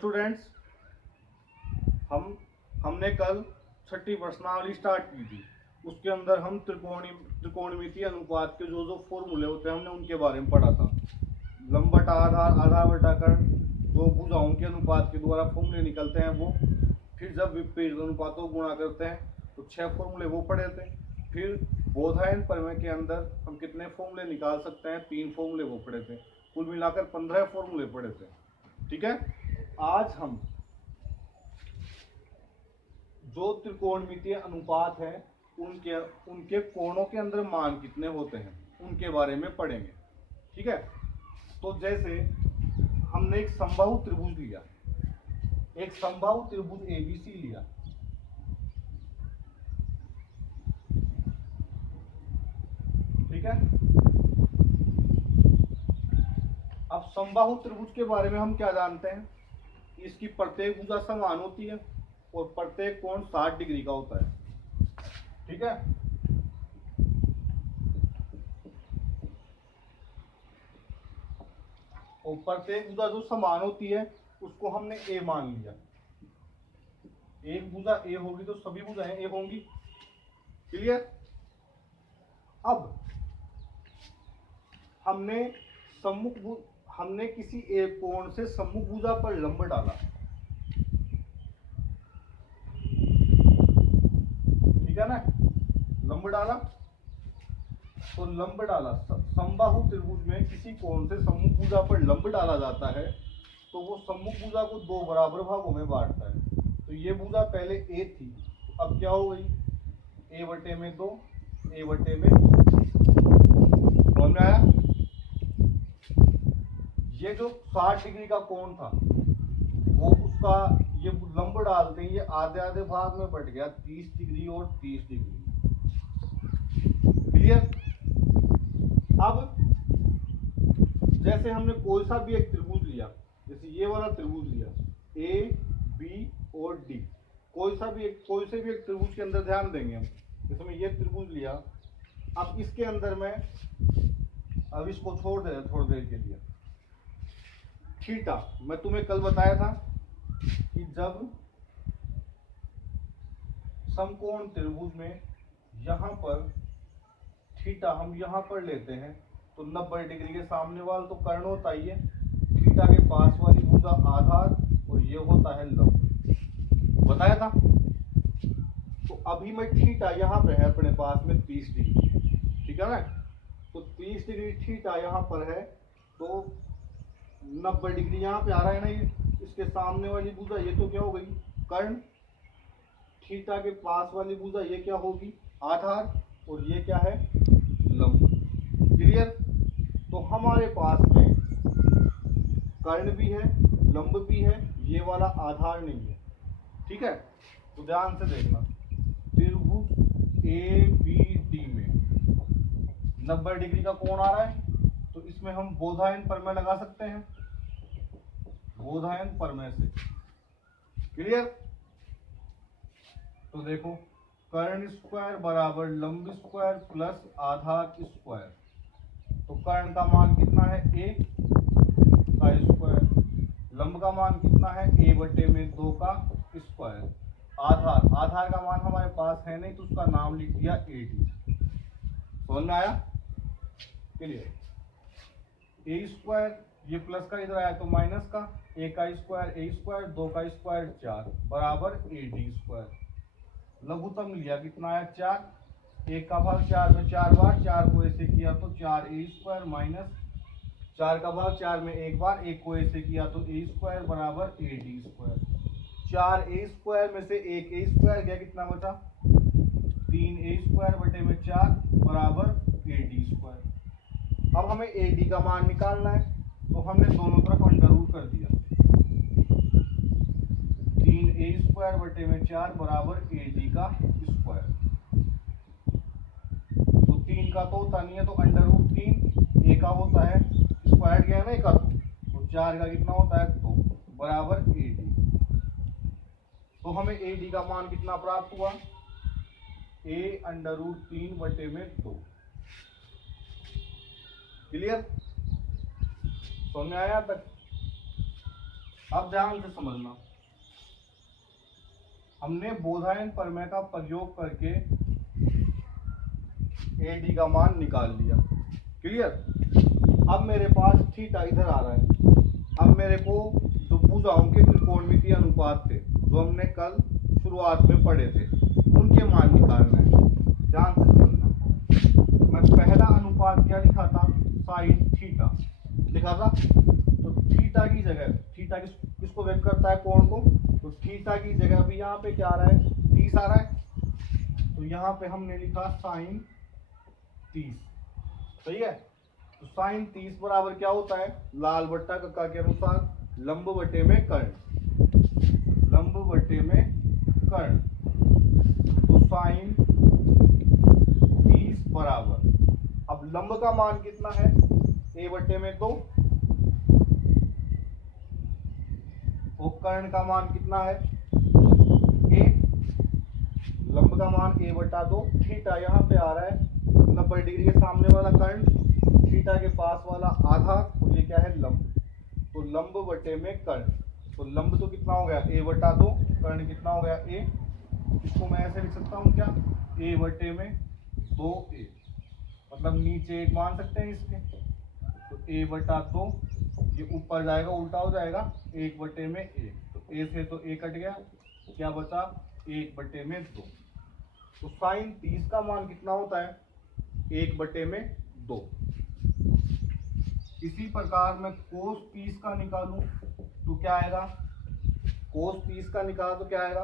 Students, हमने कल छठी प्रश्नावली स्टार्ट की थी। उसके अंदर हम त्रिकोणमितीय अनुपात के जो फॉर्मूले होते हैं हमने उनके बारे में पढ़ा था। लंब बटा आधार, आधार बटा कर्ण, जो भुजाओं के अनुपात के द्वारा फॉर्मूले निकलते हैं वो। फिर जब विपरीत अनुपातों को गुणा करते हैं तो 6 फॉर्मूले वो पढ़े थे। फिर बोधायन प्रमेय के अंदर हम कितने फॉर्मूले निकाल सकते हैं, 3 फॉर्मूले वो पढ़े थे। कुल मिलाकर 15 फॉर्मूले पढ़े थे। ठीक है, आज हम जो त्रिकोणमितीय अनुपात है उनके कोणों के अंदर मान कितने होते हैं उनके बारे में पढ़ेंगे। ठीक है, तो जैसे हमने एक समबाहु त्रिभुज लिया, एक समबाहु त्रिभुज एबीसी लिया। ठीक है, अब समबाहु त्रिभुज के बारे में हम क्या जानते हैं, इसकी प्रत्येक भुजा समान होती है और प्रत्येक कोण 60 डिग्री का होता है। ठीक है, और प्रत्येक भुजा जो समान होती है उसको हमने ए मान लिया। एक भुजा ए होगी तो सभी भुजाएं ए होंगी। क्लियर। अब हमने किसी एक कोण से सम्मुख भुजा पर लंब डाला। ठीक है ना, लंब डाला तो लंब डाला समबाहु त्रिभुज में किसी कोण से सम्मुख भुजा पर लंब डाला जाता है तो वो सम्मुख भुजा को 2 बराबर भागों में बांटता है। तो ये भुजा पहले ए थी, तो अब क्या हो गई, ए बटे में 2, ए बटे में 2। समझ में आया। ये जो 60 डिग्री का कोण था वो उसका ये लंब डालते हैं, ये आधे आधे भाग में बट गया, 30 डिग्री और 30 डिग्री। क्लियर। अब जैसे हमने कोई सा भी एक त्रिभुज लिया, जैसे ये वाला त्रिभुज लिया ए बी और डी, कोई से भी एक त्रिभुज के अंदर ध्यान देंगे हम। जैसे मैं ये त्रिभुज लिया, अब इसके अंदर मैं अब इसको छोड़ दे थोड़ी देर के लिए। थीटा, मैं तुम्हें कल बताया था कि जब समकोण त्रिभुज में यहां पर थीटा हम यहां पर लेते हैं तो 90 डिग्री के सामने वाला तो कर्ण होता ही है, थीटा के पास वाली भुजा आधार और ये होता है लंब, बताया था। तो अभी मैं थीटा यहाँ पे है अपने पास में 30 डिग्री। ठीक है ना, तो 30 डिग्री थीटा यहाँ पर है तो 90 डिग्री यहाँ पे आ रहा है ना, ये इसके सामने वाली भुजा ये तो क्या हो गई, कर्ण। थीटा के पास वाली भुजा ये क्या होगी, आधार, और ये क्या है, लंब। क्लियर। तो हमारे पास में कर्ण भी है, लंब भी है, ये वाला आधार नहीं है। ठीक है, तो ध्यान से देखना, त्रिभुज ए बी डी में 90 डिग्री का कोण आ रहा है तो इसमें हम बोधायन प्रमेय लगा सकते हैं, बोधायन प्रमेय से। क्लियर। तो देखो, कर्ण स्क्वायर बराबर लंब स्क्वायर प्लस आधार स्क्वायर। तो कर्ण का मान कितना है, ए का स्क्वायर, लंब का मान कितना है, ए बटे में 2 का स्क्वायर, आधार का मान हमारे पास है नहीं तो उसका नाम लिख दिया ए डी। समझ में आया। क्लियर। ए स्क्वायर, ये प्लस का इधर आया तो माइनस का, ए का स्क्वायर 2 का स्क्वायर 4 बराबर ए डी स्क्वायर। लघुत्तम लिया कितना आया, 4, 1 का भाग 4 में 4 बार, 4 को ऐसे किया तो 4 ए स्क्वायर माइनस 4 का भाग 4 में 1 बार, 1 को ऐसे किया तो ए स्क्वायर बराबर A D square. 4 A square में से 1 ए स्क्वायर गया, कितना बचा, 3 ए स्क्वायर बटे में 4 बराबर ए डी स्क्वायर। अब हमें ए डी का मान निकालना है तो हमने दोनों तरफ अंडर रूट कर दिया, 3 ए स्क्वायर बटे में 4 बराबर ए डी का स्क्वायर। तो 3 का तो होता नहीं है तो अंडर रूट 3, ए का होता है स्क्वायर गया ना, का तो 4 का कितना होता है 2 बराबर ए डी। तो हमें ए डी का मान कितना प्राप्त हुआ, ए अंडर रूट 3 बटे में 2। क्लियर। समझ में आया तक। अब ध्यान से समझना, हमने बोधायन प्रमेय का प्रयोग करके AD का मान निकाल लिया। क्लियर। अब मेरे पास थीटा इधर आ रहा है। अब मेरे को जो भुजाओं के त्रिकोणमितीय अनुपात थे जो हमने कल शुरुआत में पढ़े थे उनके मान निकालना है। ध्यान से समझना, मैं पहला अनुपात क्या लिखा था, साइन थीटा लिखा था। तो थीटा की जगह, थीटा किसको व्यक्त करता है, कोण को, तो थीटा की जगह भी यहाँ पे क्या आ रहा है, 30 आ रहा है। तो यहाँ पे हमने लिखा साइन 30। सही है। तो साइन 30 बराबर क्या होता है, लाल बट्टा कक्का के अनुसार लंब बटे में कर्ण, लंब बटे में कर्ण। तो साइन 30 बराबर, अब लंब का मान कितना है, a बटे में 2, और कर्ण का मान कितना है, a। लंब का मान a बटा 2, थीटा यहाँ पे आ रहा है 90 डिग्री के सामने वाला कर्ण, थीटा के पास वाला आधार, और ये क्या है, लंब। तो लंब बटे में कर्ण, तो लंब तो कितना हो गया, a बटा 2, कर्ण कितना हो गया, a। इसको मैं ऐसे लिख सकता हूँ क्या, a बटे में 2a, मतलब नीचे एक मान सकते हैं इसके। तो a बटा 2, ये ऊपर जाएगा उल्टा हो जाएगा, 1 बटे में 1, तो a से तो a कट गया, क्या बचा, 1 बटे में 2। तो साइन 30 का मान कितना होता है, 1 बटे में 2। इसी प्रकार मैं कोस 30 का निकालूं तो क्या आएगा, कोस 30 का निकाला तो क्या आएगा,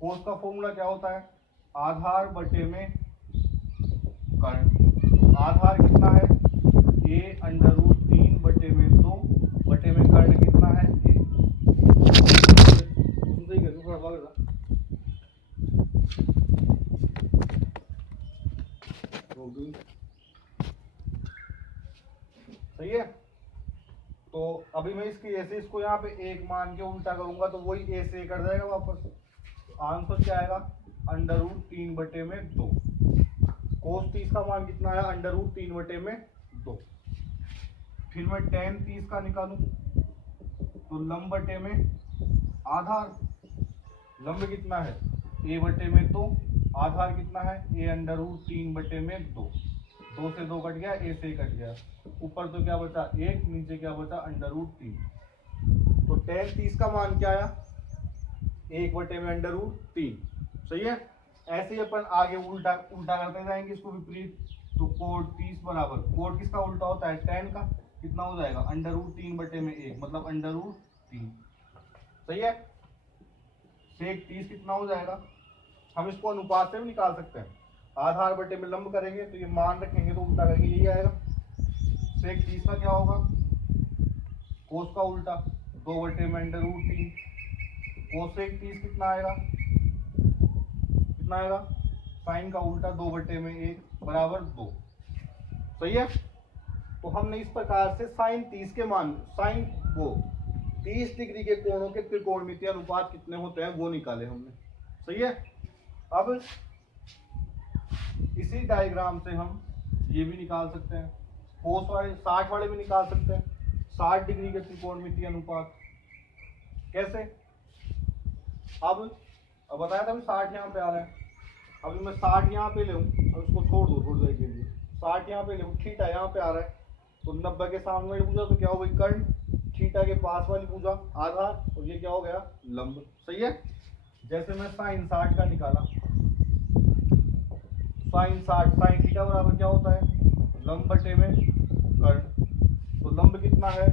कोस का फॉर्मूला क्या होता है, आधार बटे में कर्ण। आधार कितना है, a अंडर रूट 3 बटे में 2 बटे में कर्ण कितना है, a। सही है। तो अभी मैं इसकी ऐसे इसको यहाँ पे एक मान के उल्टा करूंगा तो वही a से कट जाएगा वापस। तो आंसर क्या आएगा, अंडर रूट 3 बटे में 2। कोस 30 का मान कितना है, अंडर रूट 3 बटे में 2। फिर मैं टेन 30 का निकालूं तो लंब बटे में आधार, लंब कितना है, a बटे में 2, आधार कितना है, a अंडर रूट 3 बटे में 2। 2 से 2 कट गया, a से कट गया, ऊपर तो क्या बचा 1, नीचे क्या बचा अंडर रूट 3। तो टेन 30 का मान क्या आया, 1 बटे में अंडर रूट 3। सही है। ऐसे ही अपन आगे उल्टा उल्टा करते जाएंगे इसको विपरीत। तो कोट 30 बराबर, कोट किसका उल्टा होता है, टेन का, कितना हो जाएगा, अंडर रूट 3 बटे में 1, मतलब अंडर रूट 3। सही है। सेक 30 कितना हो जाएगा, हम इसको अनुपात से भी निकाल सकते हैं। आधार बटे में लंब करेंगे तो ये मान रखेंगे तो उल्टा करेंगे यही आएगा। सेक 30 का क्या होगा, कोस का उल्टा 2 बटे में अंडर रूट 3। कोसेक 30 कितना आएगा, कितना आएगा, साइन का उल्टा 2 बटे में 1 बराबर 2। सही है। तो हमने इस प्रकार से साइन 30 के मान, साइन वो 30 डिग्री के कोणों के त्रिकोणमितीय अनुपात कितने होते हैं वो निकाले हमने। सही है। अब इसी डायग्राम से हम ये भी निकाल सकते हैं, कोस वाले 60 वाले भी निकाल सकते हैं, 60 डिग्री के त्रिकोणमितीय अनुपात। कैसे, अब बताया था 60 यहाँ पे आ रहा है, अभी मैं 60 यहाँ पे ले लूँ, अब इसको छोड़ दो थोड़ी देर के लिए, 60 यहाँ पे ले लूँ, थीटा यहाँ पे आ रहा है, तो 90 के सामने वाली भुजा तो क्या हो गई कर्ण, थीटा के पास वाली भुजा आधार, और ये क्या हो गया लंब। सही है। जैसे मैं साइन 60 का निकाला, साइन 60, साइन थीटा बराबर क्या होता है, लंब बटे में कर्ण। तो लंब कितना है,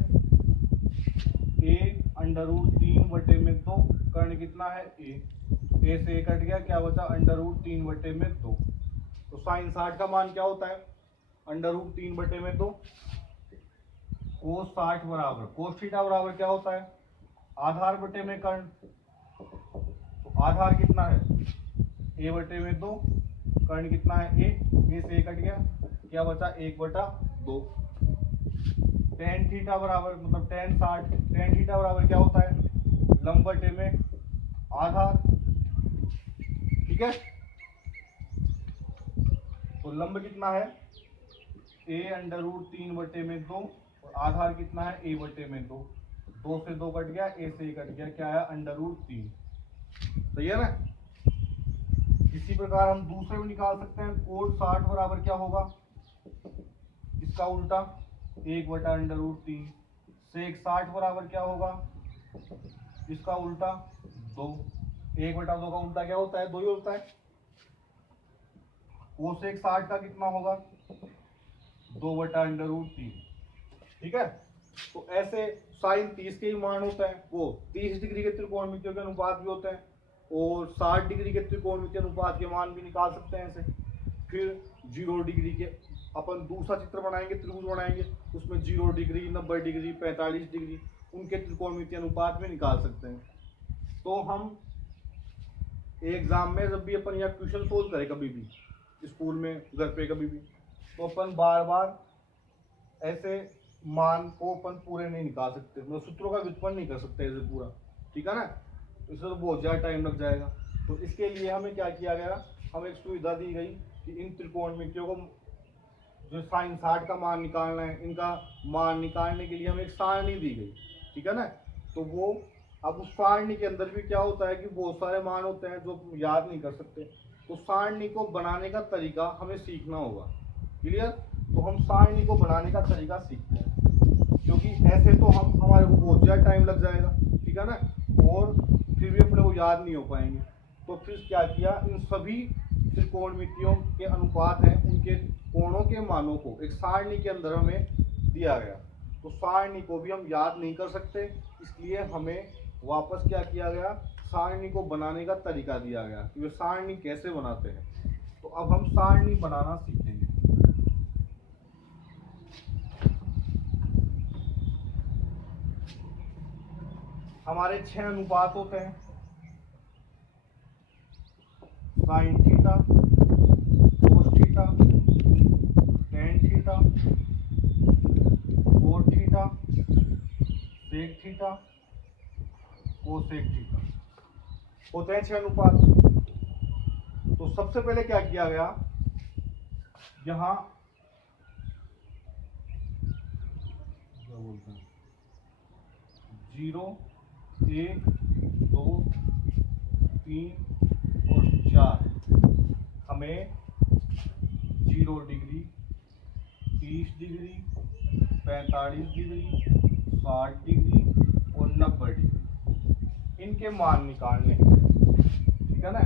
a अंडर रूट 3 बटे में 2, कर्ण कितना है a से a कट गया, क्या बचा अंडर रूट 3 बटे में 2। तो साइन 60 का मान क्या होता है, अंडर रूट 3 बटे में 2। कोस 60 बराबर, कोस थीटा बराबर क्या होता है, आधार बटे में कर्ण। तो आधार कितना है, a बटे में 2, कर्ण कितना है a से a कट गया, क्या बचा 1 बटा 2। टेन थीटा बराबर, मतलब टेन 60, टेन थीटा बराबर क्या होता है, लंब बटे में आधार। ठीक है। तो लंब कितना है, a अंडर रूट 3 बटे में 2, और आधार कितना है a बटे में 2। 2 से 2 कट गया, ए से ए कट गया, क्या है √3। सही है ना। इसी प्रकार हम दूसरे में निकाल सकते हैं। कोट 60 बराबर क्या होगा, इसका उल्टा 1/√3। सेक 60 बराबर क्या होगा, इसका उल्टा 2। 1/2 का उल्टा क्या होता है, 2 ही होता है। कोसेक 60 का कितना होगा, 2/√3। ठीक है। तो ऐसे साइन 30 के ही मान होता है, वो 30 डिग्री के त्रिकोणमितियों के अनुपात भी होते हैं, और 60 डिग्री के त्रिकोणमितीय अनुपात के मान भी निकाल सकते हैं ऐसे। फिर 0 डिग्री के अपन दूसरा चित्र बनाएंगे, त्रिभुज बनाएंगे, उसमें 0 डिग्री, 90 डिग्री, 45 डिग्री, उनके त्रिकोणमितीय अनुपात में निकाल सकते हैं। तो हम एग्जाम में जब भी अपन या क्वेश्चन सोल्व करें, कभी भी स्कूल में, घर पे, कभी भी, तो अपन बार बार ऐसे मान को अपन पूरे नहीं निकाल सकते, मतलब सूत्रों का व्युत्पन्न नहीं कर सकते ऐसे पूरा। ठीक है ना। तो इससे तो बहुत ज़्यादा टाइम लग जाएगा। तो इसके लिए हमें क्या किया गया, हमें एक सुविधा दी गई कि इन त्रिकोणमितियों को जो साइन 60 का मान निकालना है, इनका मान निकालने के लिए हमें एक सारणी दी गई। ठीक है ना। तो वो अब उस सारणी के अंदर भी क्या होता है कि बहुत सारे मान होते हैं जो याद नहीं कर सकते, तो सारणी को बनाने का तरीका हमें सीखना होगा। क्लियर। तो हम सारणी को बनाने का तरीका सीखते हैं, क्योंकि ऐसे तो हमारे को बहुत ज़्यादा टाइम लग जाएगा। ठीक है ना। और फिर भी अपने को याद नहीं हो पाएंगे। तो फिर क्या किया, इन सभी त्रिकोणमितियों के अनुपात हैं, उनके कोणों के मानों को एक सारणी के अंदर हमें दिया गया। तो सारणी को भी हम याद नहीं कर सकते, इसलिए हमें वापस क्या किया गया, सारणी को बनाने का तरीका दिया गया कि वे सारणी कैसे बनाते हैं। तो अब हम सारणी बनाना सीखेंगे। हमारे 6 अनुपात होते हैं, sine theta, cos theta, tan theta, cot theta, sec theta, cosec theta, होते हैं 6 अनुपात। तो सबसे पहले क्या किया गया, यहां क्या बोलते हैं, 0, 1, 2, 3 और 4 हमें 0 डिग्री, 30 डिग्री, 45 डिग्री, 60 डिग्री और 90 डिग्री इनके मान निकालने हैं। ठीक है ना।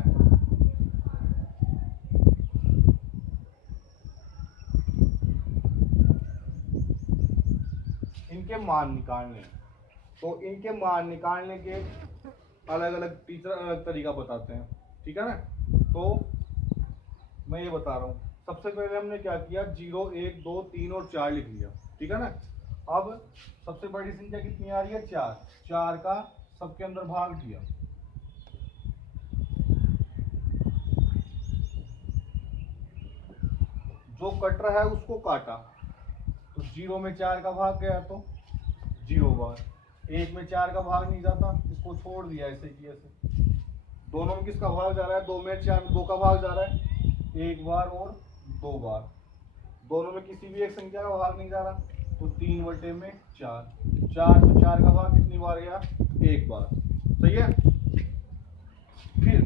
इनके मान निकालने, तो इनके मान निकालने के अलग अलग टीचर अलग तरीका बताते हैं। ठीक है ना। तो मैं ये बता रहा हूँ, सबसे पहले हमने क्या किया, 0, 1, 2, 3 और 4 लिख लिया। ठीक है ना। अब सबसे बड़ी संख्या कितनी आ रही है, 4। 4 का सबके अंदर भाग दिया, जो कट रहा है उसको काटा, तो 0 में 4 का भाग गया तो 0 बार, 1 में 4 का भाग नहीं जाता, इसको छोड़ दिया ऐसे की ऐसे। दोनों में किसका भाग जा रहा है, 2 में 4 में 2 का भाग जा रहा है, 1 बार और 2 बार। दोनों में किसी भी एक संख्या का भाग नहीं जा रहा, तो 3/4। 4 में 4 का भाग कितनी बार गया, 1 बार। सही है। फिर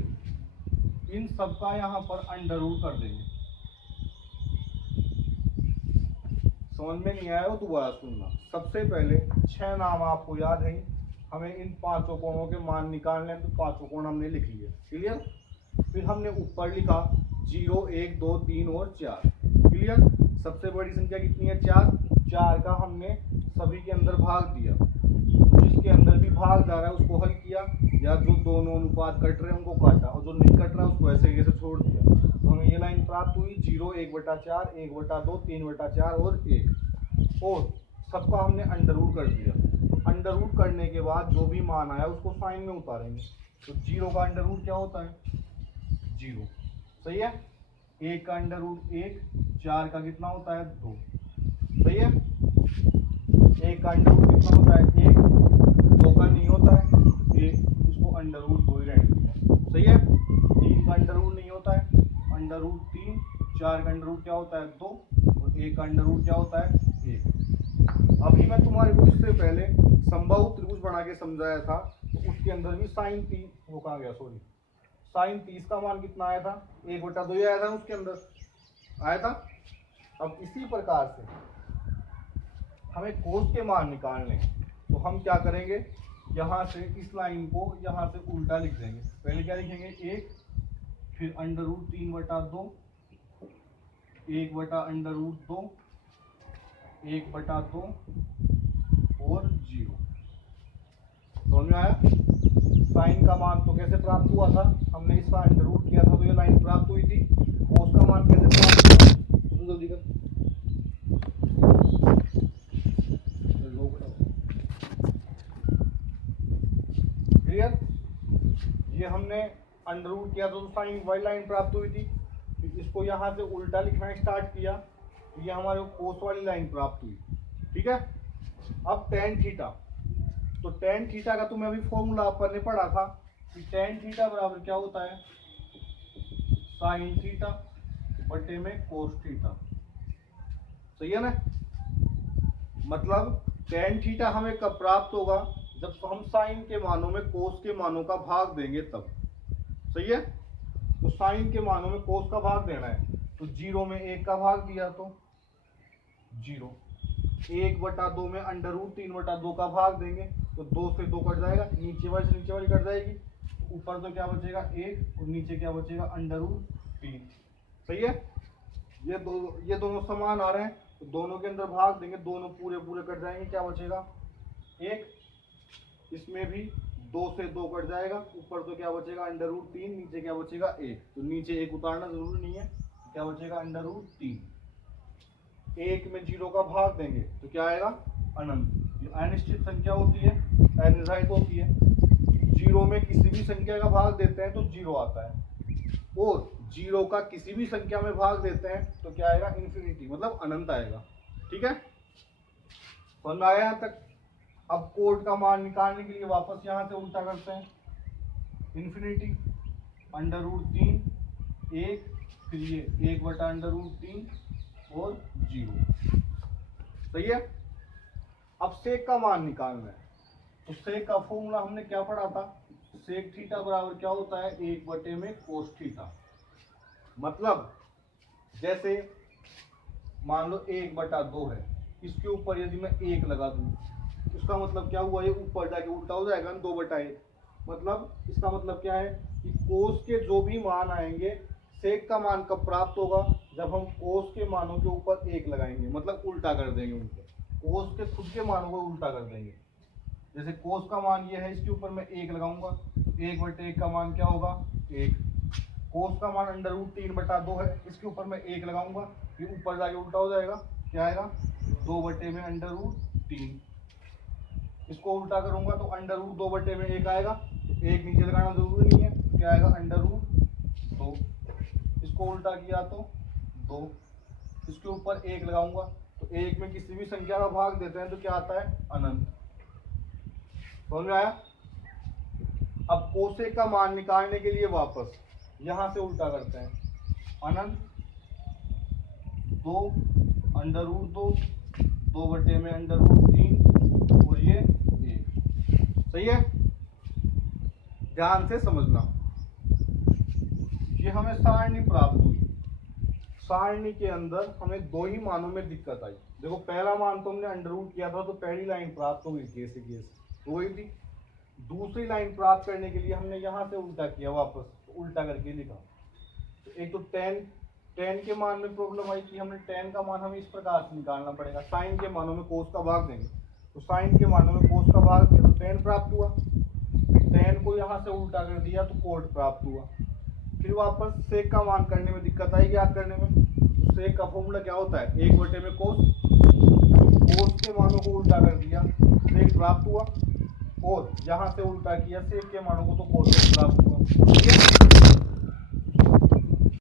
इन सबका यहाँ पर अंडर रूट कर देंगे। समझ में नहीं आया हो दोबारा सुनना। सबसे पहले 6 नाम आपको याद है, हमें इन 5 कोणों के मान निकालने हैं, तो 5 कोण हमने लिख लिए। क्लियर। फिर हमने ऊपर लिखा 0, 1, 2, 3 और 4। क्लियर। सबसे बड़ी संख्या कितनी है, 4। 4 का हमने सभी के अंदर भाग दिया, जिसके अंदर भी भाग जा रहा है उसको हल किया, या जो दोनों अनुपात कट रहे हैं उनको काटा, और जो नहीं कट रहा है उसको ऐसे कैसे छोड़ दिया। तो हमें ये लाइन प्राप्त हुई, 0, 1/4, 1/2, 3/4 और 1। और सबका हमने अंडर रूट कर दिया। तो अंडर रूट करने के बाद जो भी मान आया उसको साइन में उतारेंगे। तो 0 का अंडर रूट क्या होता है, 0। सही है। 1 का अंडर रूट 1, 4 का कितना होता है, 2। सही है। 1 का अंडर रूट कितना होता है, 1। 2 का नहीं होता है, 1, उसको अंडर रूट 2 ही रहने दिया। सही है। 3 का अंडर रूट नहीं होता है, अंडर रूट 3। 4 का अंडर रूट क्या होता है, 2। और 1 का अंडर रूट क्या होता है, 1। अभी मैं तुम्हारे को इससे पहले समबाहु त्रिभुज बना के समझाया था, तो उसके अंदर भी साइन 30 वो कहाँ गया, सॉरी, साइन 30 का मान कितना आया था, 1/2 आया था, उसके अंदर आया था। अब इसी प्रकार से हमें कोस के मान निकालने हैं, तो हम क्या करेंगे, यहाँ से इस लाइन को यहाँ से उल्टा लिख देंगे। पहले क्या लिखेंगे, 1, फिर √3/2, 1/√2, 1/2 और 0। समझ में आया। साइन का मान तो कैसे प्राप्त हुआ था, हमने इसका अंडर रूट किया था तो ये लाइन प्राप्त हुई थी। कोस का मान कैसे प्राप्त हुआ, तो जल्दी कर, क्लियर। ये हमने अंडर रूट किया था तो साइन वाई लाइन प्राप्त हुई थी, फिर इसको यहाँ से उल्टा लिखना स्टार्ट किया तो ये हमारे कोस वाली लाइन प्राप्त हुई। ठीक है। अब टेन थीटा, तो टेन थीटा का तुम्हें अभी फॉर्मूला आपने पढ़ा था कि टेन थीटा बराबर क्या होता है, साइन थीटा बटे में कोस थीटा। सही है ना। मतलब टेन थीटा हमें कब प्राप्त होगा, जब हम साइन के मानों में कोस के मानों का भाग देंगे तब। सही है। तो साइन के मानों में कोस का भाग देना है, तो 0 में 1 का भाग दिया तो 0, 1/2 में √3/2 का भाग देंगे तो 2 से 2 कट जाएगा, नीचे वाली से नीचे वाली कट जाएगी, ऊपर तो क्या बचेगा 1 और नीचे क्या बचेगा √3। सही है। ये दोनों समान आ रहे हैं तो दोनों के अंदर भाग देंगे, दोनों पूरे पूरे कट जाएंगे, क्या बचेगा 1, इसमें भी 2 से 2 कट जाएगा, ऊपर तो क्या बचेगा √3, नीचे क्या बचेगा 1, तो नीचे 1 उतारना जरूरी नहीं है, क्या बचेगा √3। 1 में 0 का भाग देंगे तो क्या आएगा अनंत। जो अनिश्चित संख्या होती है, अनिर्धारित होती है, 0 में किसी भी संख्या का भाग देते हैं तो 0 आता है, और 0 का किसी भी संख्या में भाग देते हैं तो क्या आएगा इन्फिनिटी, मतलब अनंत आएगा। ठीक है। समझ में आया यहाँ तक। अब कोड का मान निकालने के लिए वापस यहाँ से उल्टा करते हैं, इन्फिनिटी √3, 1, फिर ये 1/√3 और 0। सही है। अब सेक का मान निकालना है, तो सेक का फॉर्मूला हमने क्या पढ़ा था, सेक थीटा बराबर क्या होता है 1 में कोस थीटा। मतलब जैसे मान लो 1/2 है, इसके ऊपर यदि मैं 1 लगा दूं, इसका मतलब क्या हुआ, ये ऊपर जाके उल्टा हो जाएगा ना 2/1। मतलब इसका मतलब क्या है कि कोस के जो भी मान आएंगे, सेक का मान कब प्राप्त होगा, जब हम कोस के मानों के ऊपर 1 लगाएंगे, मतलब उल्टा कर देंगे उनको, कोस के खुद के मानों को उल्टा कर देंगे। जैसे कोस का मान ये है, इसके ऊपर मैं 1 लगाऊंगा, 1/1 का मान क्या होगा 1। कोस का मान √3/2 है, इसके ऊपर मैं 1 लगाऊंगा, ये ऊपर जाके उल्टा हो जाएगा, क्या आएगा 2 में √3। इसको उल्टा करूंगा तो √2 में 1 आएगा, तो 1 नीचे लगाना जरूरी नहीं है, तो क्या आएगा √2। इसको उल्टा किया तो 2, इसके ऊपर 1 लगाऊंगा तो 1 में किसी भी संख्या का भाग देते हैं तो क्या आता है अनंत। समझ में आया। अब कोसे का मान निकालने के लिए वापस यहां से उल्टा करते हैं, अनंत 2 √2, 2 में √3 और ये 1। सही है। ध्यान से समझना, ये हमें सारणी प्राप्त हुई, सारणी के अंदर हमें 2 ही मानों में दिक्कत आई। देखो पहला मान तो हमने अंडर रूट किया था तो पहली लाइन प्राप्त हो गई थी, ऐसे केस हो गई थी। दूसरी लाइन प्राप्त करने के लिए हमने यहाँ से उल्टा किया, वापस तो उल्टा करके लिखा। तो एक तो टेन के मान में प्रॉब्लम आई कि हमने टेन का मान हमें इस प्रकार से निकालना पड़ेगा, साइन के मानों में कोस का भाग देंगे, तो साइन के मानों में कोस का भाग दिया तो टेन प्राप्त हुआ, फिर टेन को यहाँ से उल्टा कर दिया तो कोट प्राप्त हुआ। फिर वापस सेक का मान करने में दिक्कत आई याद करने में, तो सेक का फॉर्मूला क्या होता है 1 में कोस, कोस के मानों को उल्टा कर दिया सेक प्राप्त हुआ, और यहाँ से उल्टा किया सेक के मानों को तो कोस प्राप्त हुआ। ठीक है।